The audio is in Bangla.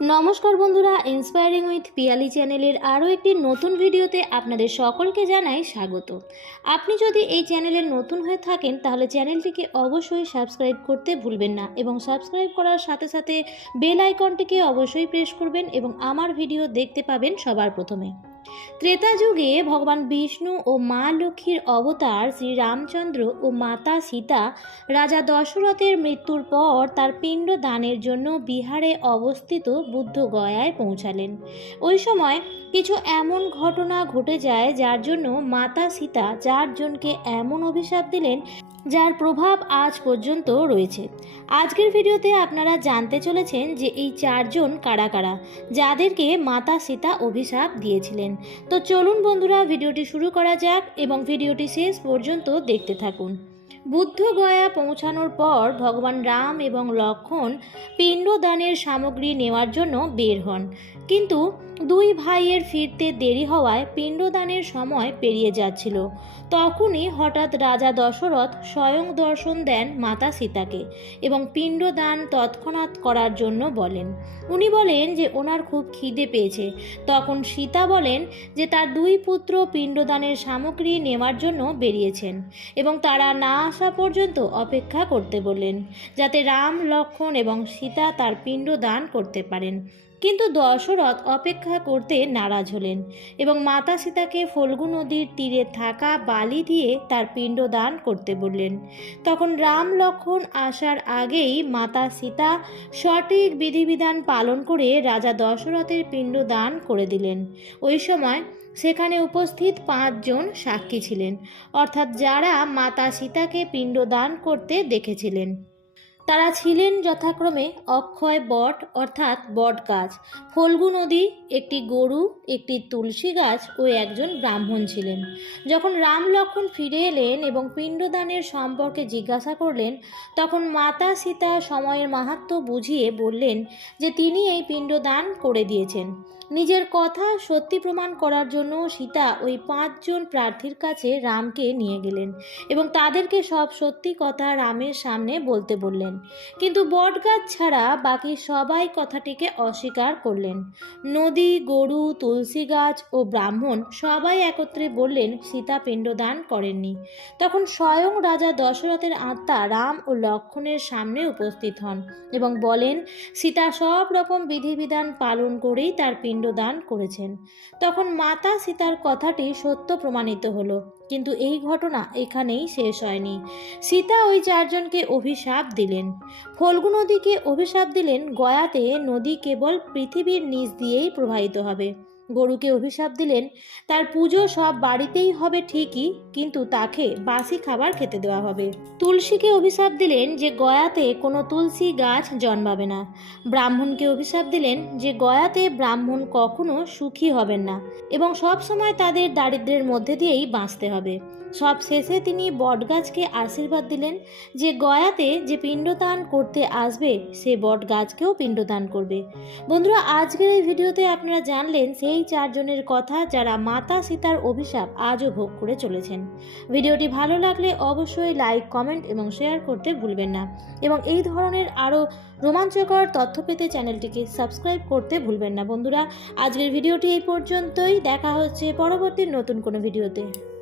নমস্কার বন্ধুরা ইন্সপায়ারিং উইথ পিয়ালি চ্যানেলের আরও একটি নতুন ভিডিওতে আপনাদের সকলকে জানাই স্বাগত। আপনি যদি এই চ্যানেলের নতুন হয়ে থাকেন, তাহলে চ্যানেলটিকে অবশ্যই সাবস্ক্রাইব করতে ভুলবেন না এবং সাবস্ক্রাইব করার সাথে সাথে বেল আইকনটিকে অবশ্যই প্রেস করবেন এবং আমার ভিডিও দেখতে পাবেন সবার প্রথমে। ত্রেতা যুগে ভগবান বিষ্ণু ও মা লক্ষ্মীর অবতার শ্রী রামচন্দ্র ও মাতা সীতা রাজা দশরথের মৃত্যুর পর তার পিণ্ড দানের জন্য বিহারে অবস্থিত বুদ্ধগয়ায় পৌঁছালেন। ওই সময় কিছু এমন ঘটনা ঘটে যায় যার জন্য মাতা সীতা চারজনকে এমন অভিশাপ দিলেন যার প্রভাব আজ পর্যন্ত রয়েছে। আজকের ভিডিওতে আপনারা জানতে চলেছেন যে এই চারজন কারা কারা, যাদেরকে মাতা সীতা অভিশাপ দিয়েছিলেন। তো চলুন বন্ধুরা, ভিডিওটি শুরু করা যাক এবং ভিডিওটি শেষ পর্যন্ত দেখতে থাকুন। বুদ্ধ গয়া পৌঁছানোর পর ভগবান রাম এবং লক্ষণ পিণ্ডদানের সামগ্রী নেওয়ার জন্য বের হন। কিন্তু দুই ভাইয়ের ফিরতে দেরি হওয়ায় পিণ্ডদানের সময় পেরিয়ে যাচ্ছিল। তখনই হঠাৎ রাজা দশরথ স্বয়ং দর্শন দেন মাতা সীতাকে এবং পিণ্ডদান তৎক্ষণাৎ করার জন্য বলেন। উনি বলেন যে ওনার খুব খিদে পেয়েছে। তখন সীতা বলেন যে তার দুই পুত্র পিণ্ডদানের সামগ্রী নেওয়ার জন্য বেরিয়েছেন এবং তারা না আসা পর্যন্ত অপেক্ষা করতে বললেন, যাতে রাম, লক্ষণ এবং সীতা তার পিণ্ড দান করতে পারেন। কিন্তু দশরথ অপেক্ষা করতে নারাজ হলেন এবং মাতা সীতাকে ফল্গু নদীর তীরে থাকা বালি দিয়ে তার পিণ্ড দান করতে বললেন। তখন রাম লক্ষণ আসার আগেই মাতা সীতা সঠিক বিধিবিধান পালন করে রাজা দশরথের পিণ্ড দান করে দিলেন। ওই সময় সেখানে উপস্থিত পাঁচজন সাক্ষী ছিলেন, অর্থাৎ যারা মাতা সীতাকে পিণ্ড দান করতে দেখেছিলেন। তারা ছিলেন যথাক্রমে অক্ষয় বট, অর্থাৎ বট গাছ ফল্গু নদী, একটি গরু, একটি তুলসী গাছ ও একজন ব্রাহ্মণ ছিলেন। যখন রাম লক্ষণ ফিরে এলেন এবং পিণ্ডদানের সম্পর্কে জিজ্ঞাসা করলেন, তখন মাতা সীতা সময়ের মাহাত্ম্য বুঝিয়ে বললেন যে তিনি এই পিণ্ডদান করে দিয়েছেন। নিজের কথা সত্যি প্রমাণ করার জন্য সীতা ওই পাঁচজন প্রার্থীর কাছে রামকে নিয়ে গেলেন এবং তাদেরকে সব সত্যি কথা রামের সামনে বলতে বললেন। কিন্তু বটগাছ ছাড়া বাকি সবাই কথাটিকে অস্বীকার করলেন। নদী, গরু, তুলসী গাছ ও ব্রাহ্মণ সবাই একত্রে বললেন সীতা পিণ্ডদান করেননি। তখন স্বয়ং রাজা দশরথের আত্মা রাম ও লক্ষণের সামনে উপস্থিত হন এবং বলেন, সীতা সব রকম বিধিবিধান পালন করেই তার পিণ্ডদান করেছেন। তখন মাতা সীতার কথাটি সত্য প্রমাণিত হলো, কিন্তু এই ঘটনা এখানেই শেষ হয়নি। সীতা ওই চারজনকে অভিশাপ দিলেন। ফল্গু নদীকে অভিশাপ দিলেন গয়াতে নদী কেবল পৃথিবীর নিচ দিয়েই প্রবাহিত হবে। গরুকে অভিশাপ দিলেন, তার পুজো সব বাড়িতেই হবে ঠিকই, কিন্তু তাকে বাসি খাবার খেতে দেওয়া হবে। তুলসীকে অভিশাপ দিলেন যে গয়াতে কোনো তুলসী গাছ জন্মাবে না। ব্রাহ্মণকে অভিশাপ দিলেন যে গয়াতে ব্রাহ্মণ কখনো সুখী হবেন না এবং সব সময় তাদের দারিদ্র্যের মধ্যে দিয়েই বাঁচতে হবে। সব শেষে তিনি বটগাছকে আশীর্বাদ দিলেন যে গয়াতে যে পিণ্ডদান করতে আসবে, সে বটগাছকেও পিণ্ডদান করবে। বন্ধুরা, আজকের এই ভিডিওতে আপনারা জানলেন সেই চারজনের কথা যারা মাতা সীতার অভিশাপ আজও ভোগ করে চলেছেন। ভিডিওটি ভালো লাগলে অবশ্যই লাইক, কমেন্ট এবং শেয়ার করতে ভুলবেন না। এবং এই ধরনের আরও রোমাঞ্চকর তথ্য পেতে চ্যানেলটিকে সাবস্ক্রাইব করতে ভুলবেন না বন্ধুরা। আজকের ভিডিওটি এই পর্যন্তই। দেখা হচ্ছে পরবর্তী নতুন কোনো ভিডিওতে।